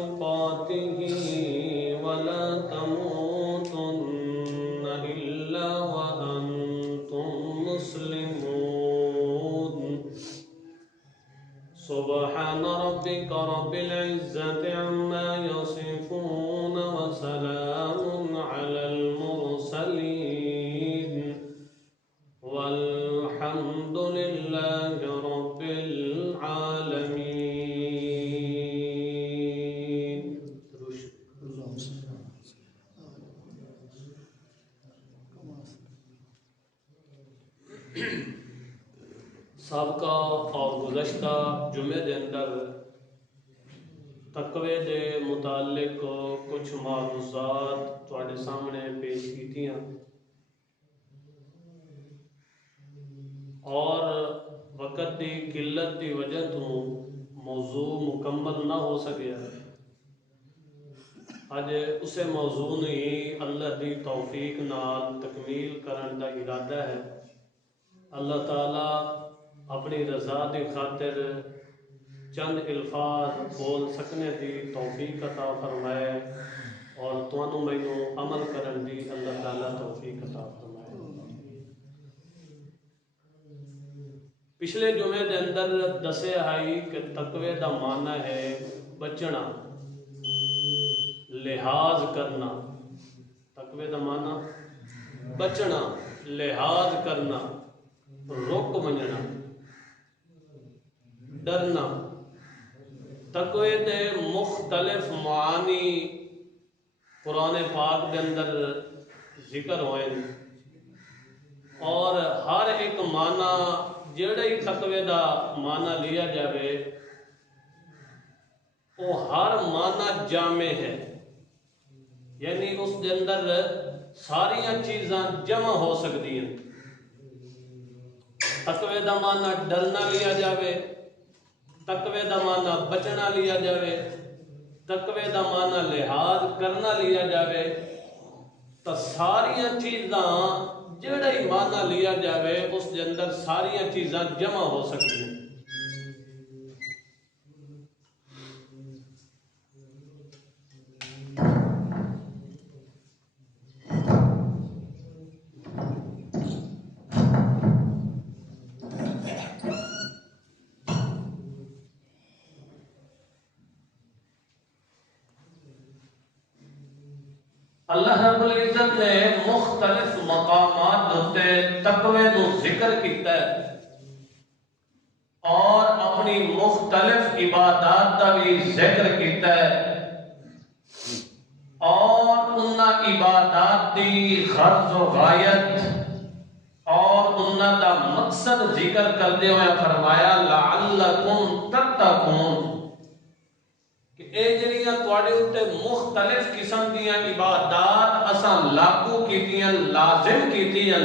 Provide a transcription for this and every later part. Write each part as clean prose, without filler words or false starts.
تقاته ولا تموتن إلا وأنتم مسلمون سبحان ربك رب العزة عما يصفون وسلام على المرسلين والحمد لله رب العالمين. سابقہ اور گزشتہ جمعے دے اندر تقوی دے متعلق کچھ معروضات تواڈے سامنے پیش کیتیاں اور وقت دی قلت دی وجہ تو موضوع مکمل نہ ہو سکیا. اج اسے موضوع ہی اللہ دی توفیق نال تکمیل کرن دا ارادہ ہے. اللہ تعالی اپنی رضا دی خاطر چند الفاظ بول سکنے دی توفیق عطا فرمائے اور تانوں مینوں عمل کرن دی اللہ تعالی توفیق عطا فرمائے. پچھلے جمعے دے اندر دسے آئی کہ تقوی دا معنی ہے بچنا، لحاظ کرنا. تقوی دا معنی بچنا، لحاظ کرنا، رک ونجنا، ڈرنا. تقوی دے مختلف معانی قرآن پاک دے اندر ذکر ہوئے اور ہر ایک معنی جڑے ہی تقوی دا معنی لیا جاوے وہ ہر معنی جامع ہے، یعنی اس دے اندر ساریاں چیزاں جمع ہو سکتی ہیں. تقوی دا معنی ڈرنا لیا جاوے، تقوی دا معنی بچنا لیا جاوے، تقوی دا معنی لحاظ کرنا لیا جاوے، تو ساریاں چیزاں جڑا ہی معنی لیا جاوے اس دے اندر ساریاں چیزاں جمع ہو سکتی ہیں. اللہ رب العزت نے مختلف مقامات ہوتے تقوی کو ذکر کیتا ہے اور اپنی مختلف عبادات کا بھی ذکر کیتا ہے اور انہاں عبادات کی غرض و غایت اور انہاں دا مقصد ذکر کرتے ہوئے فرمایا لعلکم تتقون کہ اے جڑیاں تواڈے اوتے مختلف قسم دیاں عبادات اساں لاگو کیتیاں، لازم کیتیاں،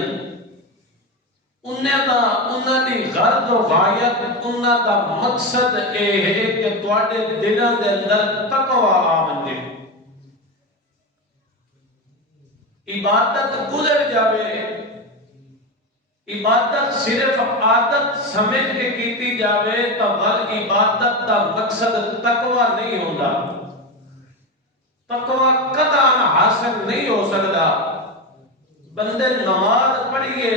انہاں دی غرض و غایت، انہاں دا مقصد اے ہے کہ تواڈے دلاں دے اندر تقوی آوے. عبادت گزر جاوے، عبادت صرف عادت سمجھ کے کیتی جاوے تو ول عبادت دا مقصد تقوی نہیں ہوندا. تقوی قطعاً حاصل نہیں ہو سکتا. بندے نماز پڑھیے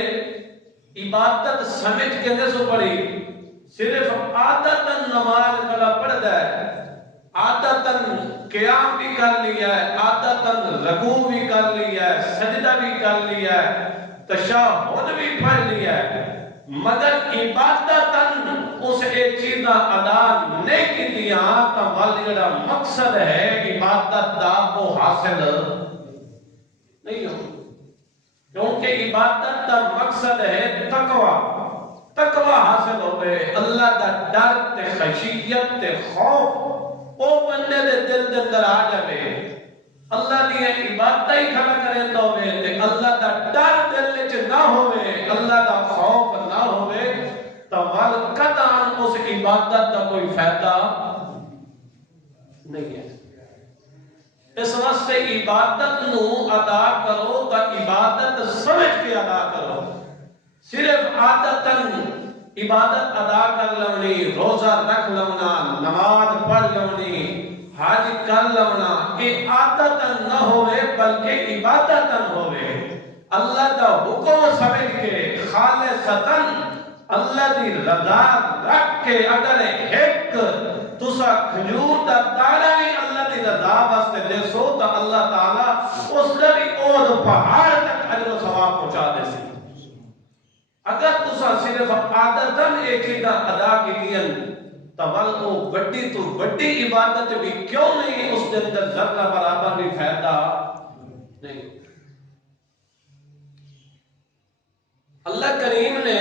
عبادت سمجھ کے نہیں سو پڑھی، صرف عادتاً نماز کلا پڑھتا ہے، عادتاً قیام بھی کر لیا ہے، عادتاً رکوع بھی کر لیا ہے، سجدہ بھی کر لیا ہے، تشہد بھی پڑھ لیا ہے، مگر عبادتاً اس ایک چیزاں ادا نہیں کی دیا تو والا مقصد ہے عبادت دا وہ حاصل نہیں ہو. کیونکہ عبادت دا مقصد ہے تقوی. تقوی حاصل ہوئے اللہ دا ڈر تے خشیت تے خوف او بندے دے دل دے اندر آ جاوے، اللہ دی عبادت ہی کھڑا کرے تو ہوئے تے اللہ دا ڈر دل وچ نہ ہوئے، اللہ دا خوف نہ ہوئے تو ول قطعاً اس عبادت دا کوئی فائدہ نہیں ہے. اس واسطے عبادت نو ادا کرو تو عبادت سمجھ کے ادا کرو. صرف عادتاً عبادت ادا کر لونی، روزہ رکھ لونا، نماز پڑھ لونی، حج کر لونا، یہ عادت نہ ہوئے بلکہ عبادت ہوئے۔ اللہ دا حکم سمجھ کے خالصتاً اللہ دی رضا رکھ کے اگر ایک تسا کھجور دا دانا بھی اللہ دی رضا واسطے دے سو تو اللہ تعالیٰ اس کا بھی اور پہاڑ تک اجر و ثواب پہنچا دے سی۔ اگر تسا صرف عادتاً ایک چیزاں ادا کیلین تول او بڑی تو بڑی عبادت بھی کیوں نہیں، اس کے اندر ذرہ برابر بھی فائدہ نہیں۔ اللہ کریم نے